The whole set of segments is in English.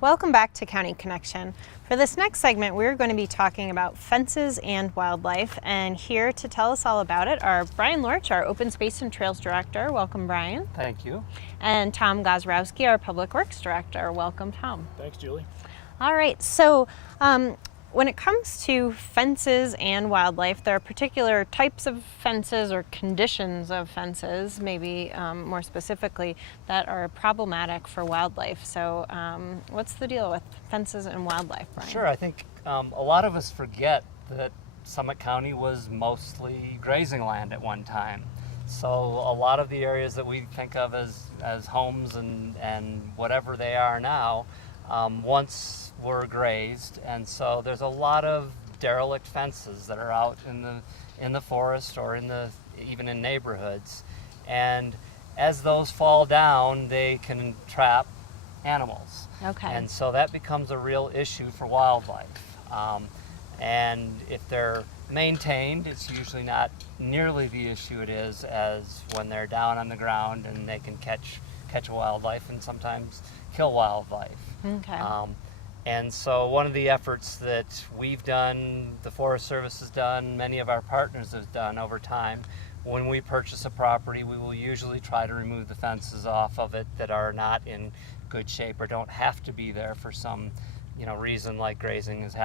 Welcome back to County Connection. For this next segment, we're going to be talking about fences and wildlife, and here to tell us all about it are Brian LORCH, our Open Space and Trails Director. Welcome, Brian. Thank you. And Tom Gozrowski, our Public Works Director. Welcome, Tom. Thanks, Julie. All right, so when it comes to fences and wildlife, there are particular types of fences or conditions of fences, maybe more specifically, that are problematic for wildlife. So what's the deal with fences and wildlife, Brian? Sure, I think a lot of us forget that Summit County was mostly grazing land at one time. So a lot of the areas that we think of as homes and whatever they are now, once were grazed, and so there's a lot of derelict fences that are out in the forest or even in neighborhoods, and as those fall down, they can trap animals. Okay. And so that becomes a real issue for wildlife. And if they're maintained, it's usually not nearly the issue it is as when they're down on the ground and they can catch a wildlife and sometimes kill wildlife. Okay. And so one of the efforts that we've done, the Forest Service has done, many of our partners have done over time, when we purchase a property, we will usually try to remove the fences off of it that are not in good shape or don't have to be there for some, reason, like grazing is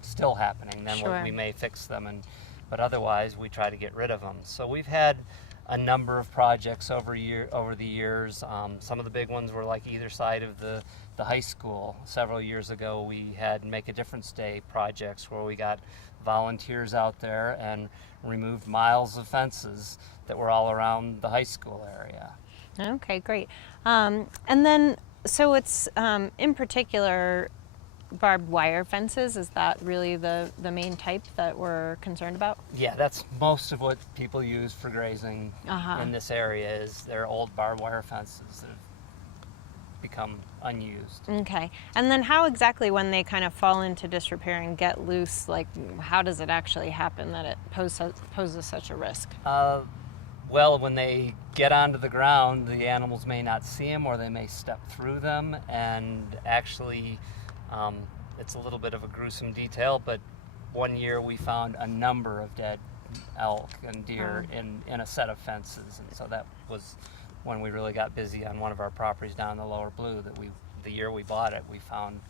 still happening. Then Sure. we may fix them, but otherwise we try to get rid of them. So we've had a number of projects over the years. Some of the big ones were like either side of the high school. Several years ago we had Make a Difference Day projects where we got volunteers out there and removed miles of fences that were all around the high school area. Okay, great. And then, so it's in particular barbed wire fences. Is that really the main type that we're concerned about? Yeah, that's most of what people use for grazing in this area is their old barbed wire fences that have become unused. Okay. And then how exactly, when they kind of fall into disrepair and get loose, like how does it actually happen that it poses such a risk? Well, when they get onto the ground, the animals may not see them or they may step through them, and actually it's a little bit of a gruesome detail, but one year we found a number of dead elk and deer in a set of fences, and so that was when we really got busy on one of our properties down in the Lower Blue. The year we bought it, we found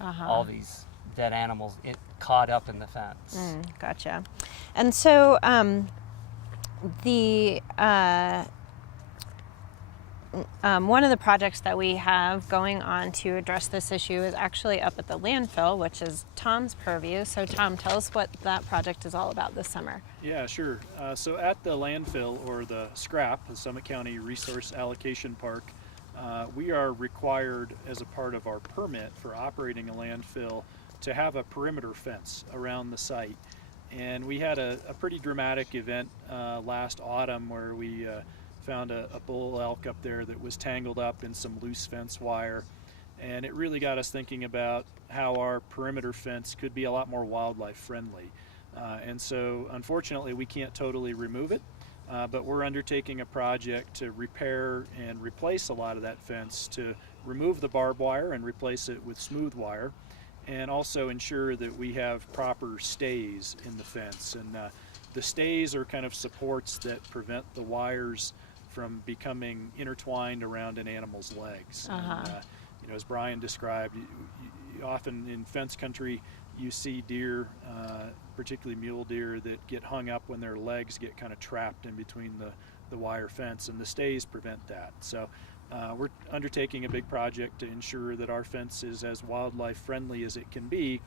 all these dead animals caught up in the fence. Gotcha. And so one of the projects that we have going on to address this issue is actually up at the landfill, which is Tom's purview. So Tom, tell us what that project is all about this summer. Yeah, sure. So at the landfill, or the SCRAP, the Summit County Resource Allocation Park, we are required as a part of our permit for operating a landfill to have a perimeter fence around the site. And we had a pretty dramatic event last autumn where we found a bull elk up there that was tangled up in some loose fence wire, and it really got us thinking about how our perimeter fence could be a lot more wildlife friendly. And so unfortunately we can't totally remove it, but we're undertaking a project to repair and replace a lot of that fence, to remove the barbed wire and replace it with smooth wire, and also ensure that we have proper stays in the fence. And the stays are kind of supports that prevent the wires from becoming intertwined around an animal's legs. And, as Brian described, you often in fence country you see deer, particularly mule deer, that get hung up when their legs get kind of trapped in between the wire fence, and the stays prevent that. So we're undertaking a big project to ensure that our fence is as wildlife friendly as it can be,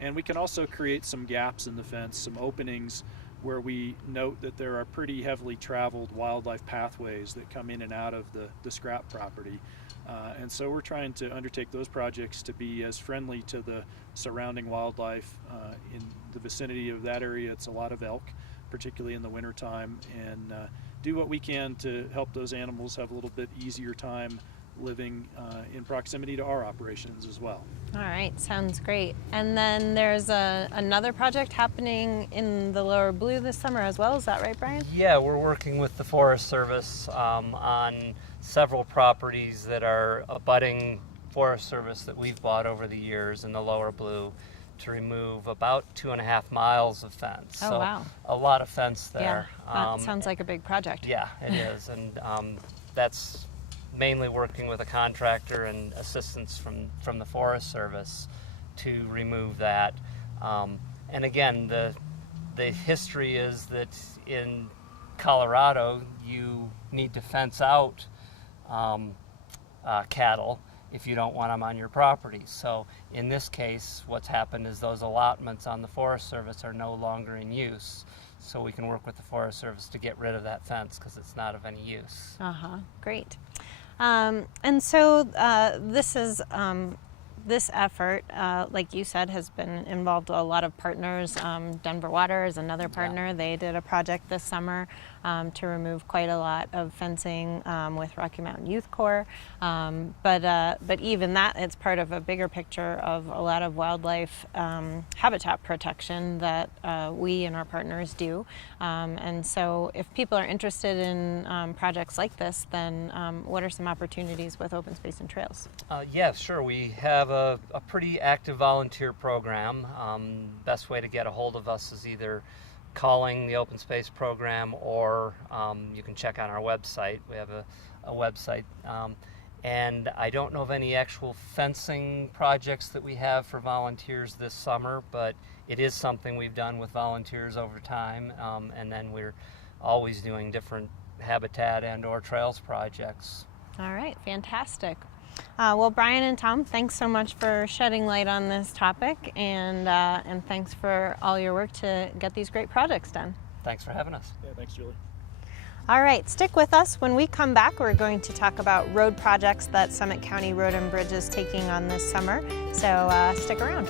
and we can also create some gaps in the fence, some openings where we note that there are pretty heavily traveled wildlife pathways that come in and out of the SCRAP property. And so we're trying to undertake those projects to be as friendly to the surrounding wildlife. In the vicinity of that area, it's a lot of elk, particularly in the wintertime, and do what we can to help those animals have a little bit easier time living in proximity to our operations as well. All right, sounds great. And then there's another project happening in the Lower Blue this summer as well. Is that right, Brian? Yeah, we're working with the Forest Service on several properties that are abutting Forest Service that we've bought over the years in the lower blue to remove about 2.5 miles of fence. Oh, so wow. a lot of fence there. Yeah, that sounds like a big project. Yeah, it is, and that's mainly working with a contractor and assistance from the Forest Service to remove that. And again, the history is that in Colorado you need to fence out cattle if you don't want them on your property. So in this case, what's happened is those allotments on the Forest Service are no longer in use. So we can work with the Forest Service to get rid of that fence because it's not of any use. Great. And so this effort, like you said, has been involved a lot of partners. Denver Water is another partner. Yeah. They did a project this summer to remove quite a lot of fencing with Rocky Mountain Youth Corps. But even that, it's part of a bigger picture of a lot of wildlife habitat protection that we and our partners do. And so if people are interested in projects like this, then what are some opportunities with Open Space and Trails? Yeah, sure. We have a pretty active volunteer program. Best way to get a hold of us is either calling the Open Space program, or you can check on our website. We have a website. And I don't know of any actual fencing projects that we have for volunteers this summer, but it is something we've done with volunteers over time. And then we're always doing different habitat and or trails projects. All right, fantastic. Well, Brian and Tom, thanks so much for shedding light on this topic, and thanks for all your work to get these great projects done. Thanks for having us. Yeah, thanks, Julie. All right, stick with us. When we come back, we're going to talk about road projects that Summit County Road and Bridge is taking on this summer, so stick around.